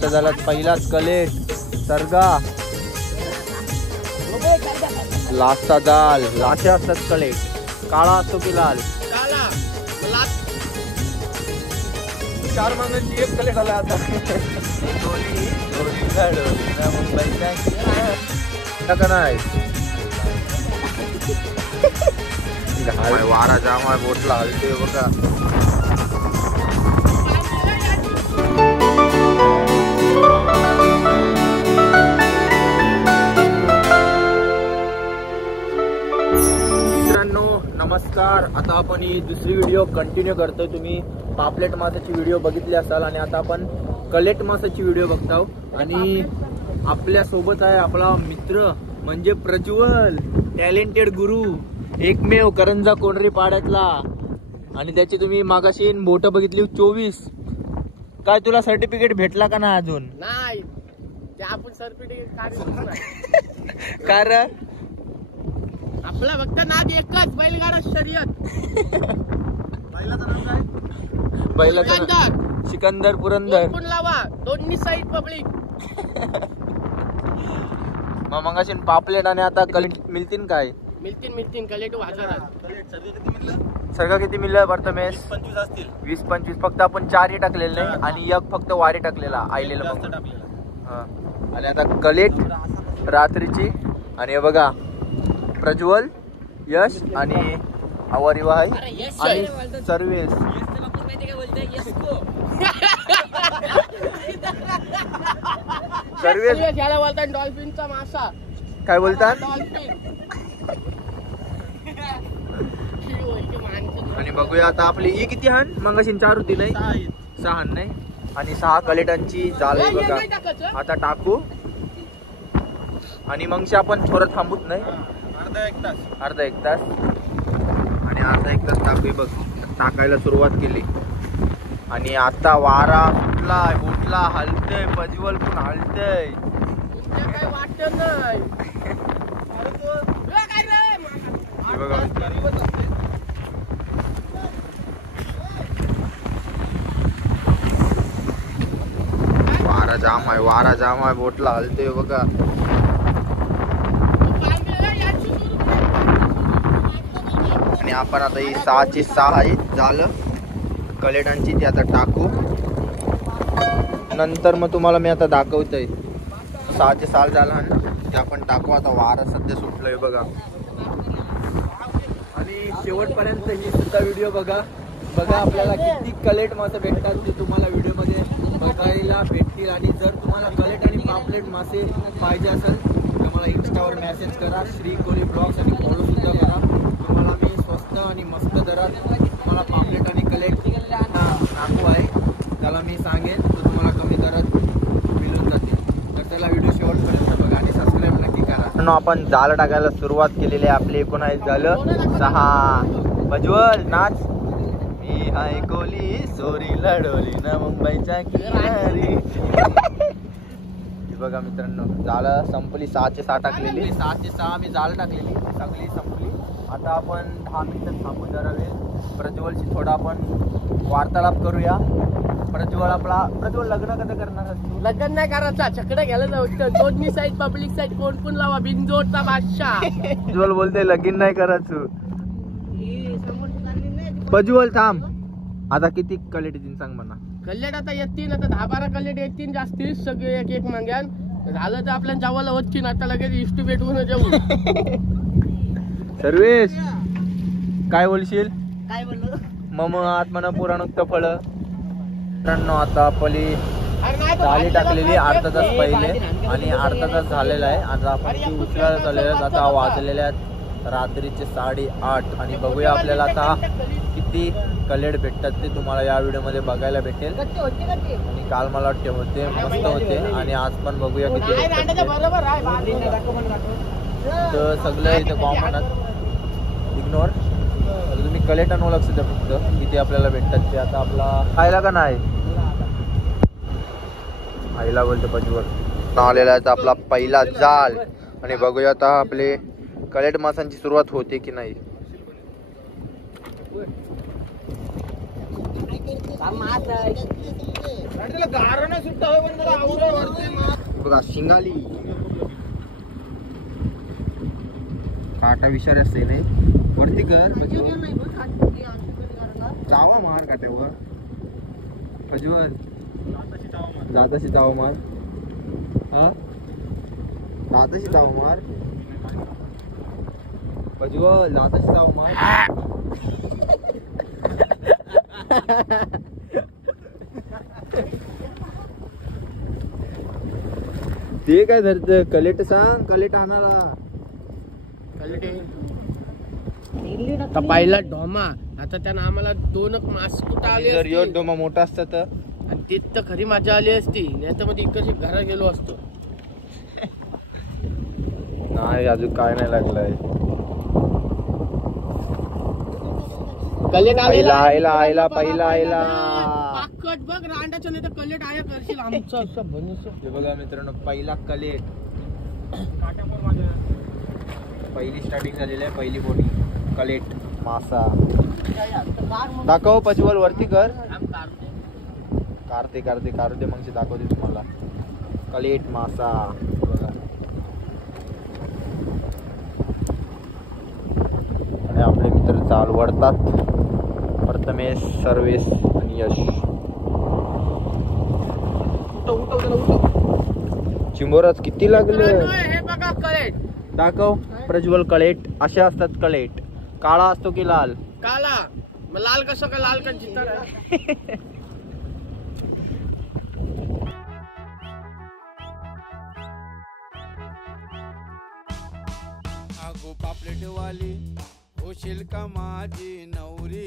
Last झाला पहिलाच कलेट सरगा लास्टचा जाल लाटे असतात कलेट काळा असतो की लाल चार मागांची एक कलेट आला आता मुंबईचा नाही वारा जाम आहे बोटला हलते बघा मित्रांनो नमस्कार. आता आपण ही दुसरी व्हिडिओ कंटिन्यू करतोय. तुम्ही पापलेट मासाची व्हिडिओ बघितली असाल आणि आता आपण कलेट मासाची व्हिडिओ बघताव आणि आपल्या सोबत आहे आपला मित्र म्हणजे प्रज्वल टॅलेंटेड गुरु एकमेव करंजा कोंढरी पाड्यातला आणि त्याची तुम्ही मागाशी बोट बघितली 24. काय तुला सर्टिफिकेट भेटला का ना अजून? नाही आपण सर्टिफिकेट कारण आपला फक्त नाद एकच बैलगाडा शर्यत. बैलाचं नाव काय? बैलाचं सिकंदर पुरंदर लावा दोन्ही साईड पब्लिक. मग मगाशी पापलेट आणि आता कलेट मिळतील काय? मिळतील कलेट सरगा किती मिळलं प्रथमेश? 20-25 असतील. 20-25 फक्त आपण 4 टाकलेले नाही आणि एक फक्त वारी टाकलेला आईलेला मग. आणि आता कलेट रात्रीची आणि हे बघा प्रज्वल यश आणि अवरिवा आहे आणि सर्वेस सर्वेस याला बोलतात डॉल्फिनचा मासा. काय बोलतात? आणि बघूया आता आपली ही किती हान मंगाशी 4 होती नाही 6 हान नाही आणि 6 कलेटांची जाल आहे बघा. आता टाकू आणि मगशी आपण थोडं थांबूत नाही अर्धा एक तास आणि अर्धा एक तास टाकू. बघ टाकायला सुरुवात केली आणि आता वारा सुटला उठला हलतय प्रज्वल पण हलतय. काय वाटत नाही वारा जाम आहे बोटला हलतोय बघा. आणि आपण आता ही 6ची 6 आहे झालं कलेटांची ती आता टाकू. नंतर मग तुम्हाला मी आता दाखवतोय 6चे 6 झाला ना ते आपण टाकू. आता वारा सध्या सुटलंय बघा आणि शेवटपर्यंत ही सुद्धा व्हिडिओ बघा आपल्याला किती कलेट मासे भेटतात ते तुम्हाला व्हिडिओमध्ये बघायला भेटतील. आणि जर तुम्हाला कलेट आणि पापलेट मासे पाहिजे असेल तर मला इंस्टावर मेसेज करा श्री कोली ब्लॉग्स आणि फॉलो सुद्धा करा. तुम्हाला मी स्वस्त आणि मस्त दरात तुम्हाला पापलेट आणि कलेट नाकू आहे त्याला मी सांगेन तर तुम्हाला कमी दरात मिळून जातील. तर त्याला व्हिडिओ शेवटपर्यंत बघा आणि सबस्क्राईब नक्की करा. आपण जाळ टाकायला सुरुवात केलेली आहे. आपले 19 झालं 6. प्रज्वल नाच हाय कोली सोरी लढवली ना मुंबईच्या किनारी. बघा मित्रांनो जाळं संपली 6चे 6 टाकलेली 6चे 6 मी जाळ टाकलेली सगळी संपली. आता आपण 10 मिनिटं थांबू जरा वेळ प्रज्वलशी थोडा आपण वार्तालाप करूया. प्रज्वल लग्न कधी करणार? लग्न नाही करायचा छकडे घ्यायला जाऊ दोन्ही साईड पब्लिक साईड कोण लावा बिनजोडचा बादशाह. प्रज्वल बोलते लगीन नाही करायचं. प्रज्वल थांब आता किती कलेट येतील सांग म्हणा. कल्लेट आता येतील आता 10-12 कल्लेट येतील जास्तीत सगळे एक माग्यान झालं तर आपल्या जावाला होतील. आता लगेच इष्टू भेटून जाऊ. सर्वेश काय बोलशील? काय बोललो मम आत्मन पुराणोक्त फळ. मित्रांनो आता आपली जाळी टाकलेली अर्धा तास पहिले आणि अर्धा तास झालेला आहे. आता आपण ती उचलायला चाललेलं. आता वाजलेले आहेत रात्रीचे 8:30 आणि बघूया आपल्याला आता किती कलेट भेटतात ते तुम्हाला या व्हिडिओमध्ये बघायला भेटेल. आणि काल मला वाटते होते मस्त होते आणि आज पण बघूया किती भेटतात. तर सगळं इथं कॉमन इग्नोर तुम्ही कलेट आणू लक्ष द्या फक्त किती आपल्याला भेटतात ते. आता आपला खायला का नाही आईला बोलतो प्रज्वल आलेला आहे आपला पहिला जाल आणि बघूया आता आपले कलेट मासांची सुरुवात होते की नाही. बघा शिंगाली काटा विषारी असते नाही वरती कर चावा मार काट्यावर प्रज्वल दादाशी चावा मार हा दादाशी चावा मार प्रज्वल दादाशी चावा मार ते काय धरत कलेट सांग कलेट आणाला आता पहिला डोमा आता त्यानं आम्हाला 2 मास कुठं आले जर यो डोमा मोठा असता तर आणि तीच तर खरी मजा आली असती नाही तर मध्ये इकडची घरा गेलो असतो नाही अजून काय नाही लागलंय कलेट आईला पहिला पाकट बघ रांडाच्या नाही तर कलेट आया करशील आमचं असं बनवतो हे बघा मित्रांनो पहिला कलेट पहिली स्टार्टिंग झालेली आहे पहिली बोटी कलेट मासा दाखव प्रज्वल वरती कर काढते मग दाखवते तुम्हाला कलेट मासा बघा आणि आपले मित्र चाल वडतात प्रथमेश सर्वेश आणि यश चिंबोराज किती लागले हे बघा कलेट दाखव प्रज्वल कलेट अशा असतात कलेट काळा असतो की लाल काला मग लाल कसं का लाल का चित्तर आगो पापलेट वाली होशील का माझी नवरी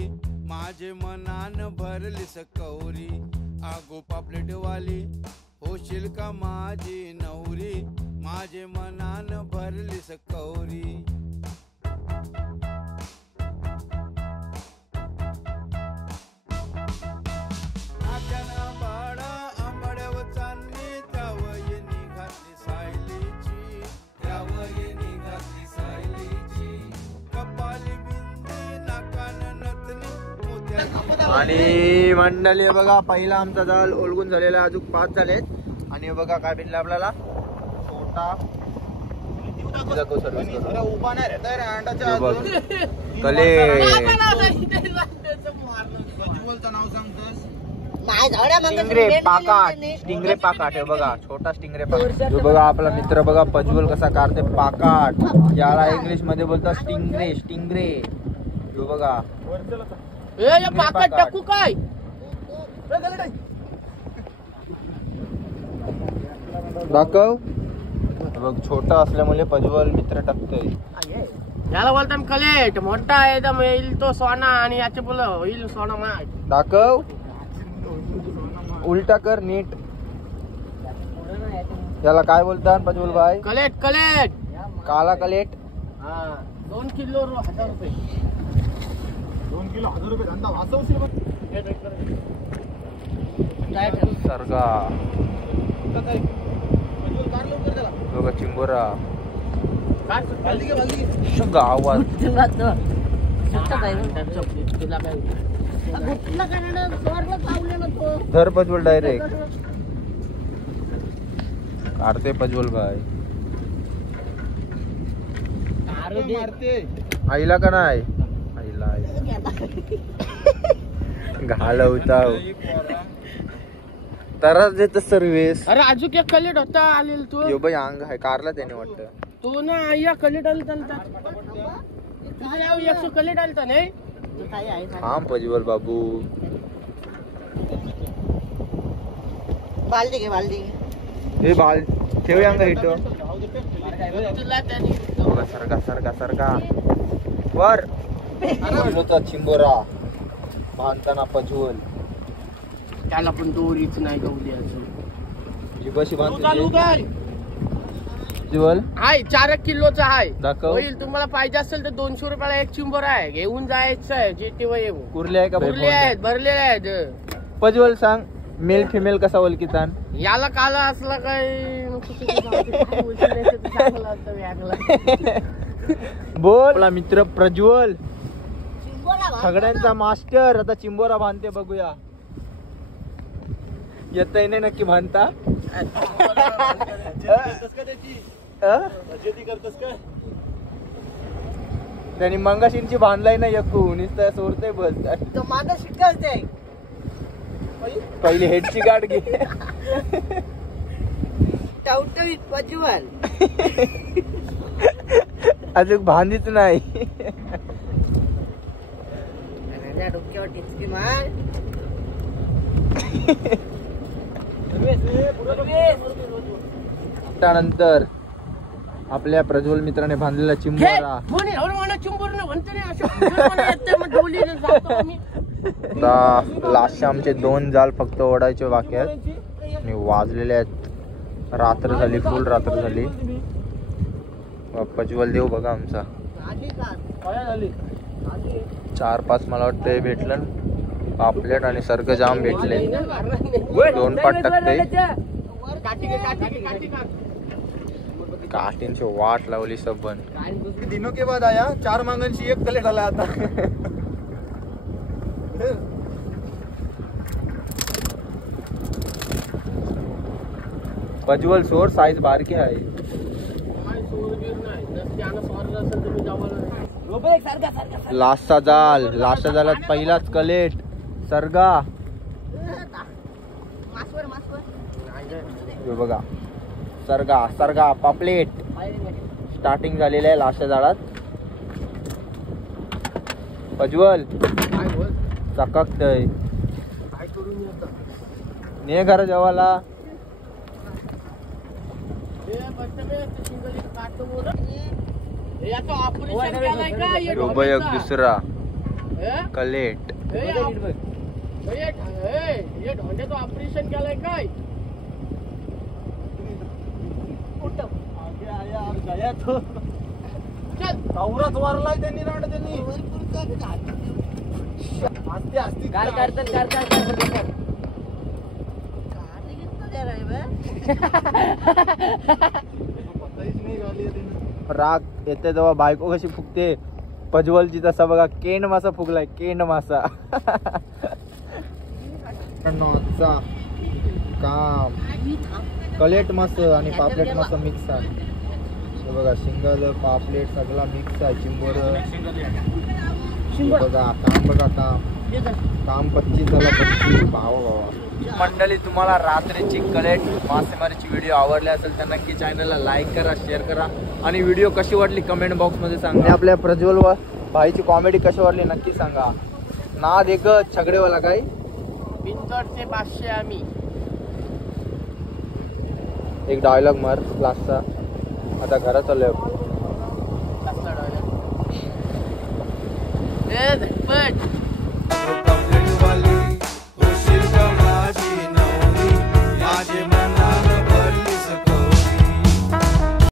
माझे मनान भरलीस कौरी आगो पापलेट वाली होशील का माझी नवरी माझे मनान भरलीस कौरी आत्याना बाळा आंबाड्यावर चांदणी त्यावयनी घातली सायलीची त्यावयनी घातली सायलीची कपाली बिंदी नाकान नथनी मोत्या आणि मंडळी बघा पहिला आमचा जाल ओलगून झालेला आहे, अजून 5 झालेत आणि बघा काय भेटलं आपल्याला छोटा सर्विस कले स्टिंगरे पाकाट हे बघा छोटा स्टिंगरे पाकाट जो बघा आपला मित्र बघा प्रज्वल कसा काढते पाकाट याला इंग्लिश मध्ये बोलतात स्टिंगरे जो बघा पाकट टाकू काय दाखव बघ छोटा असल्यामुळे प्रज्वल मित्र टाकतोय याला बोलतात कलेट मोठा आहे एकदम येईल तो सोना आणि याचे बोल होईल सोना माय दाखव उलटा कर नीट याला काय बोलतात प्रज्वल भाई कलेट काला कलेट 2 किलो 1000 रुपये 2 किलो 1000 रुपये धंदा वाचवशील सरगा बघा चिंबोरा आवाज धर प्रज्वल डायरेक्ट काढते प्रज्वल भाई आईला का नाही आईला घालवता तरच देत सर्विस अरे अजून एक कलेट होता आलेल तू यो बाई अंग आहे कारला त्याने वाटतं तो ना या कलेट आली चालता तुझ्या 100 कलेट आलता नाही हा प्रज्वल बाबू बालदी हे बाल ठेव अंग इथं तुला त्याने सरका वर होता चिंबोरा बांधताना प्रज्वल त्याला पण दोरीच नाही गवली अजून जिबाशी बांधते प्रज्वल हाय 4 किलोचा हाय दाखव. होईल तुम्हाला पाहिजे असेल तर 200 रुपयाला एक चिंबर आहे घेऊन जायचं आहे जेटी वर येऊ कुर्ले आहे का भरले आहेत भरलेले आहेत प्रज्वल सांग मेल फिमेल कसा ओळखीतान याला काला असला काय बोल आपला मित्र प्रज्वल सगळ्यांचा मास्टर आता चिंबोरा बांधते बघूया येतय नाही नक्की म्हणता त्यांनी मंगाशींची बांधलाय ना एकूण नुसतं सोडतंय बस माझा शिकायचंय पहिली हेडची गाठ घे टवटवीत प्रज्वल अजून बांधीच नाही डोक्यावर टिचकी मार त्यानंतर आपल्या प्रज्वल मित्राने बांधलेला चिंबोरा लास्ट आमचे 2 जाल फक्त ओढायचे बाकी आहेत आणि वाजलेले आहेत रात्र झाली फुल रात्र झाली प्रज्वल देव बघा आमचा 4-5 मला वाटतं भेटलं पापलेट आणि सर्ग जाम भेटले 2 पाट टाकते काठींची वाट लावली सबन दिनों के बाद आया 4 मांगांची 1 कलेट आला आता प्रज्वल सोर साईज बारकी आहे लास्टचा जालात पहिलाच कलेट सर्गा बघा सर्गा पापलेट स्टार्टिंग झालेलं आहे लास्टच्या जाळात प्रज्वल चककतय ने घर जेवायला एक दुसरा कलेट ऑपरेशन केलंय काय तावराच वारलाय त्यांनी रांड त्यांनी राग येते जेव्हा बायको कशी फुगते प्रज्वलची तसा बघा केंड मासा फुगलाय केंड मासा काम कलेट मास आणि पापलेट मासा मिक्स आहे बघा सिंगल पापलेट सगळा मिक्स आहे चिंबोर बघा काम 25 झाला 25 भावा मंडळी तुम्हाला रात्रीची कलेट मासेमारीची व्हिडिओ आवडली असेल तर नक्की चॅनलला लाईक करा शेअर करा आणि व्हिडिओ कशी वाटली कमेंट बॉक्स मध्ये सांगा आपल्या प्रज्वल व भाईची कॉमेडी कशी वाटली नक्की सांगा नाद एक छगडेवाला काय बिंदोडचे 500 आम्ही एक डायलॉग मार क्लासचा आता घरात चाललोय झटपट